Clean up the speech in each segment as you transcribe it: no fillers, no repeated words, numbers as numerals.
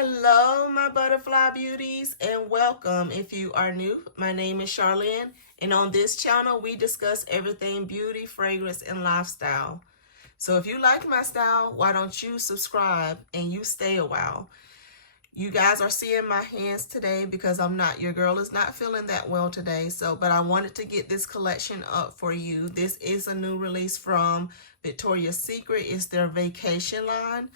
Hello, my butterfly beauties, and welcome. If you are new, my name is Charlen, and on this channel, we discuss everything beauty, fragrance, and lifestyle. So if you like my style, why don't you subscribe and you stay a while? You guys are seeing my hands today because your girl is not feeling that well today. But I wanted to get this collection up for you. This is a new release from Victoria's Secret. It's their vacation line.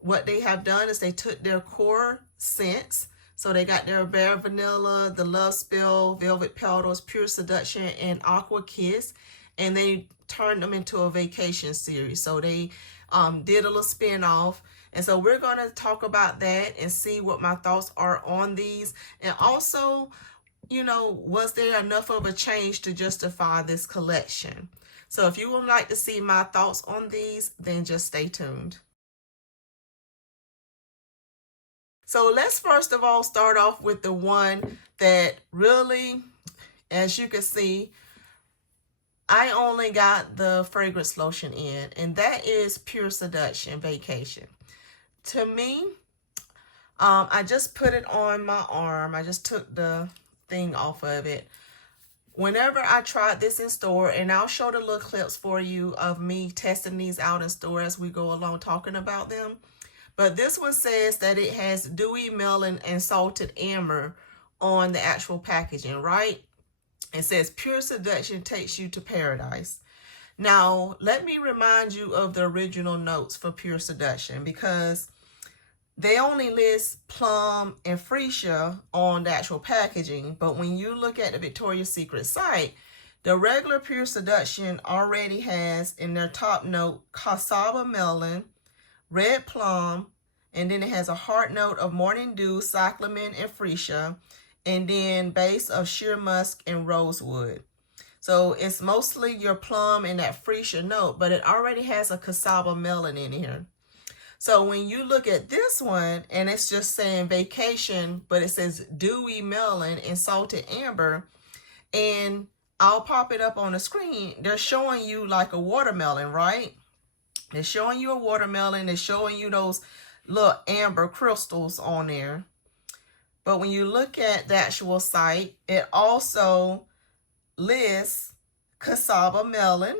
What they have done is they took their core scents. So they got their Bare Vanilla, the Love Spell, Velvet Petals, Pure Seduction, and Aqua Kiss. And they turned them into a vacation series. So they did a little spin-off. And so we're going to talk about that and see what my thoughts are on these. And also, was there enough of a change to justify this collection? So if you would like to see my thoughts on these, then just stay tuned. So let's first of all start off with the one that really, as you can see, I only got the fragrance lotion in, and that is Pure Seduction Vacation. To me, I just put it on my arm. I just took the thing off of it. Whenever I tried this in store, and I'll show the little clips for you of me testing these out in store as we go along talking about them. But this one says that it has dewy melon and salted amber on the actual packaging, right? It says Pure Seduction takes you to paradise. Now, let me remind you of the original notes for Pure Seduction, because they only list plum and freesia on the actual packaging. But when you look at the Victoria's Secret site, the regular Pure Seduction already has in their top note cassava melon, red plum, and then it has a heart note of morning dew, cyclamen, and freesia, and then base of sheer musk and rosewood. So it's mostly your plum and that freesia note, but it already has a cassava melon in here. So when you look at this one, and it's just saying vacation, but it says dewy melon and salted amber, and I'll pop it up on the screen. They're showing you like a watermelon, right? They're showing you a watermelon. They're showing you those little amber crystals on there. But when you look at the actual site, it also lists cassava melon.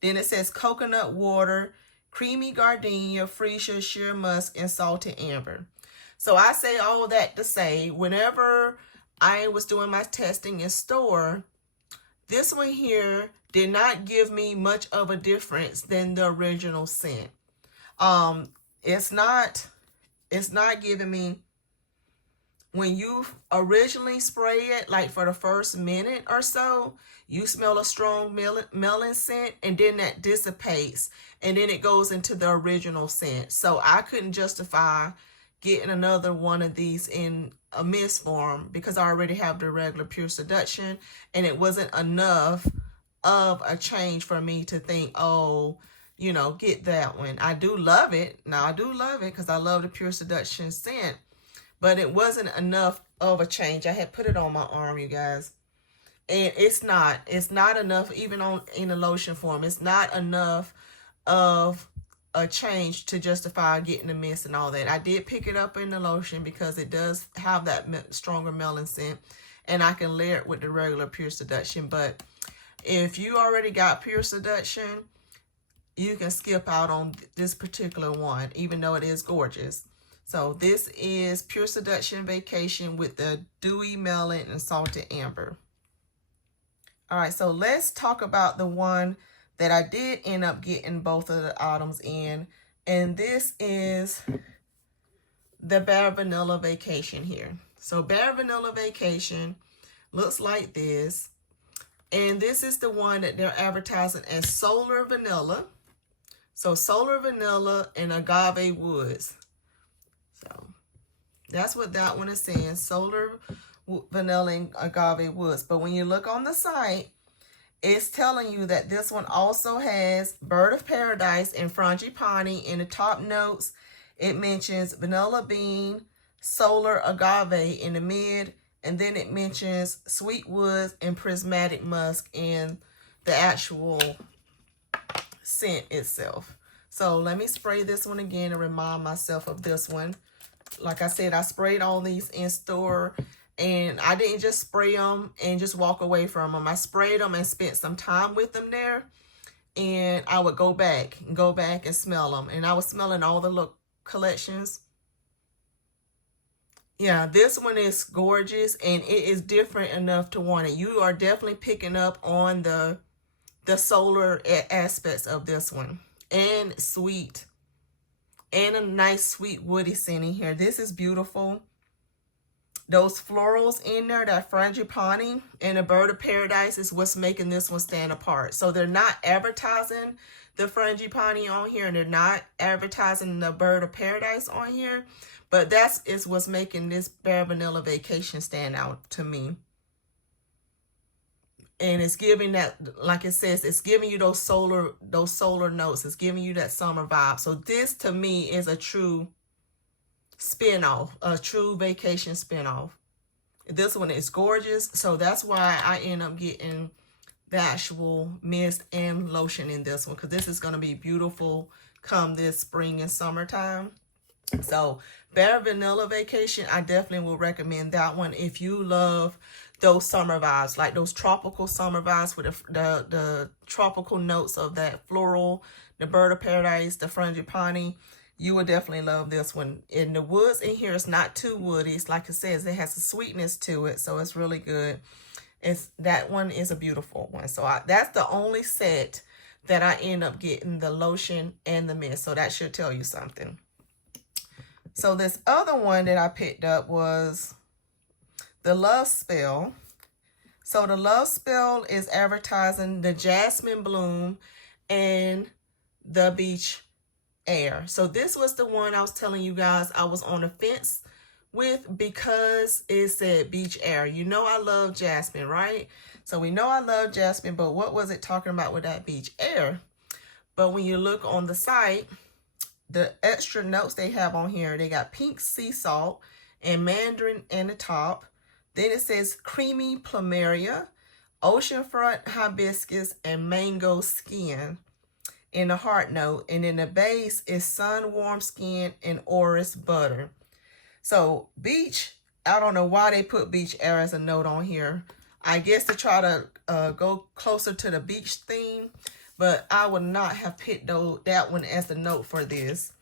Then it says coconut water, creamy gardenia, freesia, sheer musk, and salted amber. So I say all that to say, whenever I was doing my testing in store, this one here did not give me much of a difference than the original scent. It's not giving me, when you originally spray it, like for the first minute or so, you smell a strong melon scent, and then that dissipates, and then it goes into the original scent. So I couldn't justify getting another one of these in a mist form because I already have the regular Pure Seduction, and it wasn't enough of a change for me to think, oh, get that one. I do love it. Now, I do love it because I love the Pure Seduction scent, but it wasn't enough of a change. I had put it on my arm, you guys, and it's not enough, even in the lotion form. It's not enough of a change to justify getting the mist and all that. I did pick it up in the lotion because it does have that stronger melon scent, and I can layer it with the regular Pure Seduction. But if you already got Pure Seduction, you can skip out on this particular one, even though it is gorgeous. So this is Pure Seduction Vacation with the dewy melon and salted amber. All right, so let's talk about the one that I did end up getting both of the items in, and this is the Bare Vanilla Vacation here. So Bare Vanilla Vacation looks like this, and this is the one that they're advertising as Solar Vanilla. So Solar Vanilla and Agave Woods. So that's what that one is saying, Solar Vanilla and Agave Woods. But when you look on the site, it's telling you that this one also has Bird of Paradise and Frangipani in the top notes. It mentions Vanilla Bean, Solar Agave in the mid, and then it mentions Sweet Woods and Prismatic Musk in the actual scent itself. So let me spray this one again and remind myself of this one. Like I said, I sprayed all these in store, and I didn't just spray them and just walk away from them. I sprayed them and spent some time with them there, and I would go back and smell them. And I was smelling all the little collections. Yeah, this one is gorgeous, and it is different enough to want it. You are definitely picking up on the solar aspects of this one, and sweet, and a nice sweet woody scent in here. This is beautiful. Those florals in there, that frangipani and the bird of paradise is what's making this one stand apart. So they're not advertising the frangipani on here, and they're not advertising the bird of paradise on here, but is what's making this Bare Vanilla Vacation stand out to me. And it's giving that, like it says, it's giving you those solar notes. It's giving you that summer vibe. So this to me is a true spinoff, a true vacation spinoff. This one is gorgeous, so that's why I end up getting the actual mist and lotion in this one, because this is going to be beautiful come this spring and summertime. So Bare Vanilla Vacation, I definitely will recommend that one if you love those summer vibes, like those tropical summer vibes with the tropical notes of that floral, the bird of paradise, the frangipani. You will definitely love this one. And the woods in here is not too woody. It's like it says, it has a sweetness to it, so it's really good. That one is a beautiful one. So that's the only set that I end up getting, the lotion and the mist. So that should tell you something. So this other one that I picked up was the Love Spell. So the Love Spell is advertising the jasmine bloom and the beach air. So this was the one I was telling you guys I was on the fence with, because it said beach air. You know I love jasmine, right? So we know I love jasmine, but what was it talking about with that beach air? But when you look on the site, the extra notes they have on here, they got pink sea salt and mandarin in the top. Then it says creamy plumeria, oceanfront hibiscus, and mango skin in the heart note. And in the base is sun warm skin and orris butter. So beach, I don't know why they put beach air as a note on here. I guess to try to go closer to the beach theme, but I would not have picked that one as a note for this,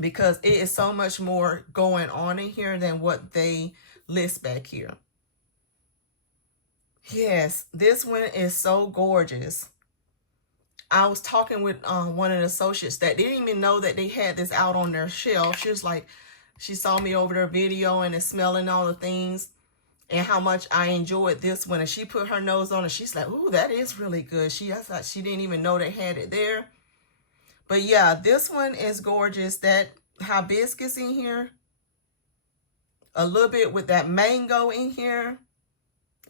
because it is so much more going on in here than what they list back here. Yes, this one is so gorgeous. I was talking with one of the associates that didn't even know that they had this out on their shelf. She was like, she saw me over their video and is smelling all the things and how much I enjoyed this one. And she put her nose on it. She's like, ooh, that is really good. I thought she didn't even know they had it there. But yeah, this one is gorgeous. That hibiscus in here, a little bit with that mango in here,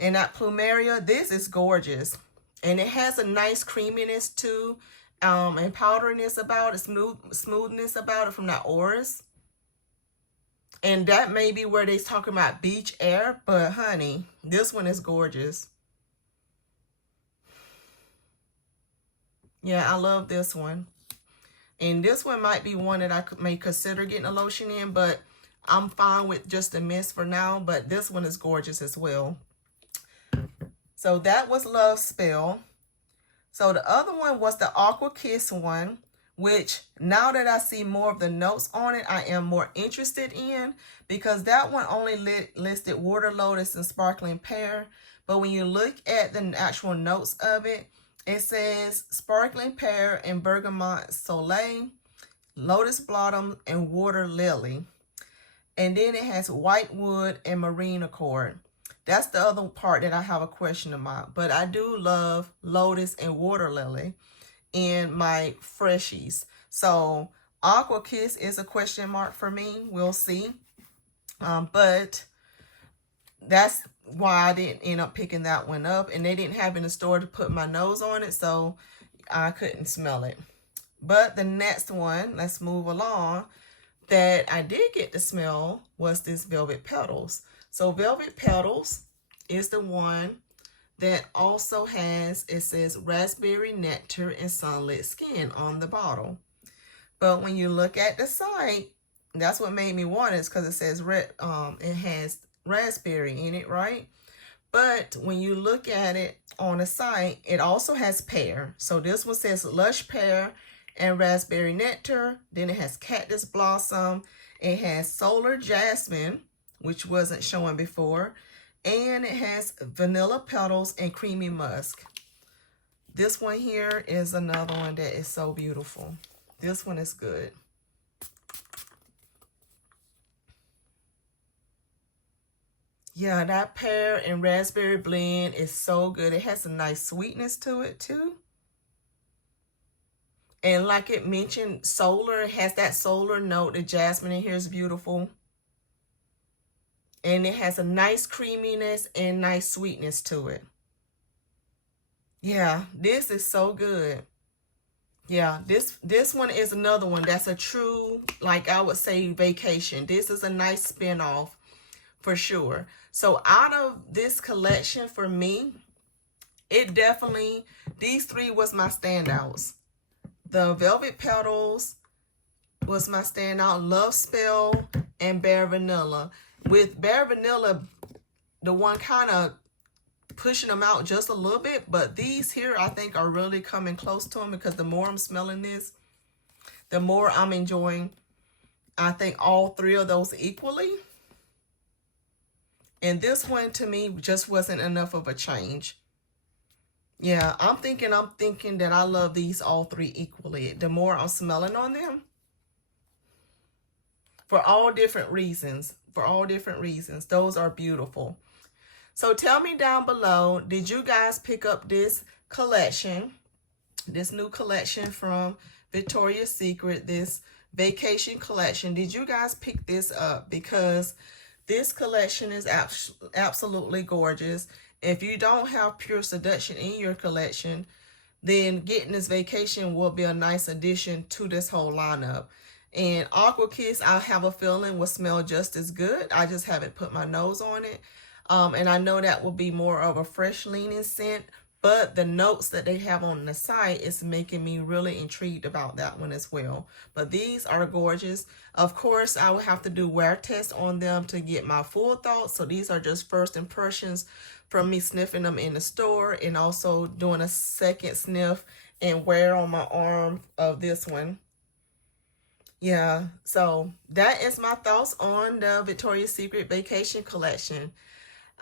and that plumeria. This is gorgeous. And it has a nice creaminess too, and powderiness about it, smoothness about it from that orris. And that may be where they're talking about beach air, but honey, this one is gorgeous. Yeah, I love this one. And this one might be one that I may consider getting a lotion in, but I'm fine with just the mist for now. But this one is gorgeous as well. So that was Love Spell. So the other one was the Aqua Kiss one, which now that I see more of the notes on it, I am more interested in, because that one only listed water lotus and sparkling pear. But when you look at the actual notes of it, it says sparkling pear and bergamot soleil, lotus blossom, and water lily. And then it has white wood and marine accord. That's the other part that I have a question about. But I do love lotus and water lily in my freshies. So Aqua Kiss is a question mark for me. We'll see. But that's why I didn't end up picking that one up. And they didn't have in the store to put my nose on it, so I couldn't smell it. But the next one, let's move along, that I did get to smell was this Velvet Petals. So Velvet Petals is the one that also has, it says raspberry nectar and sunlit skin on the bottle. But when you look at the site, That's what made me want it, is because it says it has raspberry in it, right? But when you look at it on the site, it also has pear. So this one says lush pear and raspberry nectar. Then it has cactus blossom. It has solar jasmine, which wasn't showing before. And it has vanilla petals and creamy musk. This one here is another one that is so beautiful. This one is good. Yeah, that pear and raspberry blend is so good. It has a nice sweetness to it too. And like it mentioned, solar, it has that solar note. The jasmine in here is beautiful. And it has a nice creaminess and nice sweetness to it. Yeah, this is so good. Yeah, this one is another one that's a true, like I would say, vacation. This is a nice spin-off for sure. So out of this collection for me, it definitely, these three was my standouts. The Velvet Petals was my standout, Love Spell, and Bare Vanilla. With Bare Vanilla, the one kind of pushing them out just a little bit, but these here I think are really coming close to them, because the more I'm smelling this, the more I'm enjoying, I think, all three of those equally. And this one to me just wasn't enough of a change. Yeah, I'm thinking that I love these all three equally. The more I'm smelling on them, for all different reasons. Those are beautiful. So tell me down below, did you guys pick up this collection, this new collection from Victoria's Secret, this vacation collection? Did you guys pick this up? Because this collection is absolutely gorgeous. If you don't have Pure Seduction in your collection, then getting this vacation will be a nice addition to this whole lineup. And Aqua Kiss, I have a feeling, will smell just as good. I just haven't put my nose on it. And I know that will be more of a fresh leaning scent, but the notes that they have on the site is making me really intrigued about that one as well. But these are gorgeous. Of course, I will have to do wear tests on them to get my full thoughts. So these are just first impressions from me sniffing them in the store, and also doing a second sniff and wear on my arm of this one. Yeah, so that is my thoughts on the Victoria's Secret Vacation Collection.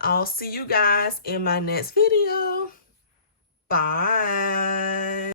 I'll see you guys in my next video. Bye.